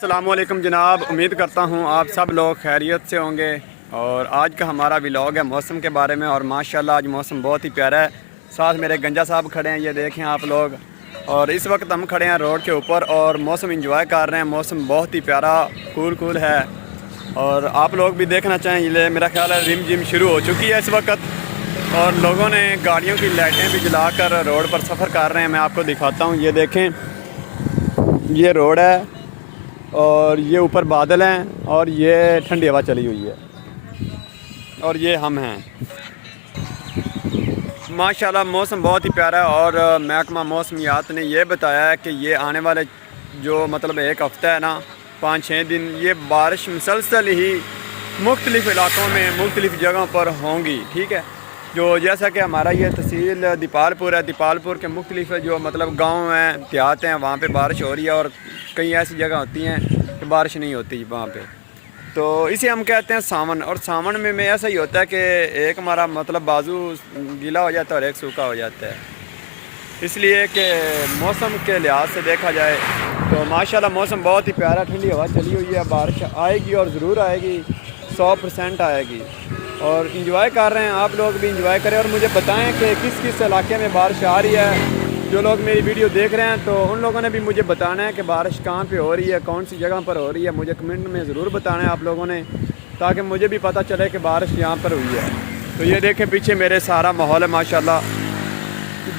السلام علیکم جناب، امید کرتا ہوں آپ سب لوگ خیریت سے ہوں گے۔ اور آج کا ہمارا ولاگ ہے موسم کے بارے میں، اور ماشاءاللہ آج موسم بہت ہی پیارا ہے۔ ساتھ میرے گنجا صاحب کھڑے ہیں، یہ دیکھیں آپ لوگ۔ اور اس وقت ہم کھڑے ہیں روڈ کے اوپر اور موسم انجوائے کر رہے ہیں۔ موسم بہت ہی پیارا کول ہے، اور آپ لوگ بھی دیکھنا چاہیں۔ یہ میرا خیال ہے رم جم شروع ہو چکی ہے اس وقت، اور لوگوں نے گاڑیوں کی لائٹیں بھی جلا کر روڈ پر سفر کر رہے ہیں۔ میں آپ کو دکھاتا ہوں، یہ دیکھیں، یہ روڈ ہے اور یہ اوپر بادل ہیں اور یہ ٹھنڈی ہوا چلی ہوئی ہے، اور یہ ہم ہیں۔ ماشاءاللہ موسم بہت ہی پیارا ہے، اور محکمہ موسمیات نے یہ بتایا ہے کہ یہ آنے والے جو ایک ہفتہ ہے نا، 5-6 دن، یہ بارش مسلسل ہی مختلف علاقوں میں مختلف جگہوں پر ہوں گی، ٹھیک ہے۔ جو جیسا کہ ہمارا یہ تحصیل دیپال پور ہے، دیپال پور کے مختلف جو گاؤں ہیں، دیہات ہیں، وہاں پہ بارش ہو رہی ہے، اور کئی ایسی جگہ ہوتی ہیں کہ بارش نہیں ہوتی وہاں پہ، تو اسے ہم کہتے ہیں ساون۔ اور ساون میں ایسا ہی ہوتا ہے کہ ایک ہمارا بازو گیلا ہو جاتا ہے اور ایک سوکھا ہو جاتا ہے، اس لیے کہ موسم کے لحاظ سے دیکھا جائے تو ماشاءاللہ موسم بہت ہی پیارا، ٹھنڈی ہوا چلی ہوئی ہے، بارش آئے گی اور ضرور آئے گی، 100% آئے گی، اور انجوائے کر رہے ہیں۔ آپ لوگ بھی انجوائے کریں اور مجھے بتائیں کہ کس کس علاقے میں بارش آ رہی ہے۔ جو لوگ میری ویڈیو دیکھ رہے ہیں تو ان لوگوں نے بھی مجھے بتانا ہے کہ بارش کہاں پہ ہو رہی ہے، کون سی جگہ پر ہو رہی ہے، مجھے کمنٹ میں ضرور بتانا ہے آپ لوگوں نے، تاکہ مجھے بھی پتہ چلے کہ بارش یہاں پر ہوئی ہے۔ تو یہ دیکھیں پیچھے میرے سارا ماحول ہے ماشاءاللہ،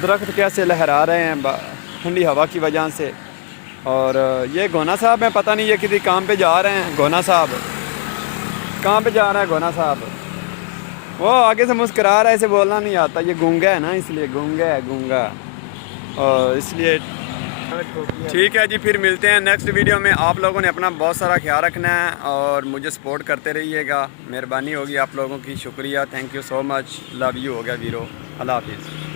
درخت کیسے لہرا رہے ہیں ٹھنڈی ہوا کی وجہ سے۔ اور یہ گونا صاحب ہیں، پتہ نہیں یہ کسی کام پہ جا رہے ہیں۔ گونا صاحب کہاں پہ جا رہا ہے؟ گونا صاحب وہ آگے سے مسکرا رہا ہے، اسے بولنا نہیں آتا، یہ گونگا ہے نا، اس لیے گونگا، اور اس لیے ٹھیک ہے جی۔ پھر ملتے ہیں نیکسٹ ویڈیو میں۔ آپ لوگوں نے اپنا بہت سارا خیال رکھنا ہے اور مجھے سپورٹ کرتے رہیے گا، مہربانی ہوگی آپ لوگوں کی، شکریہ، thank you so much, love you ہو گیا ویرو، اللہ حافظ۔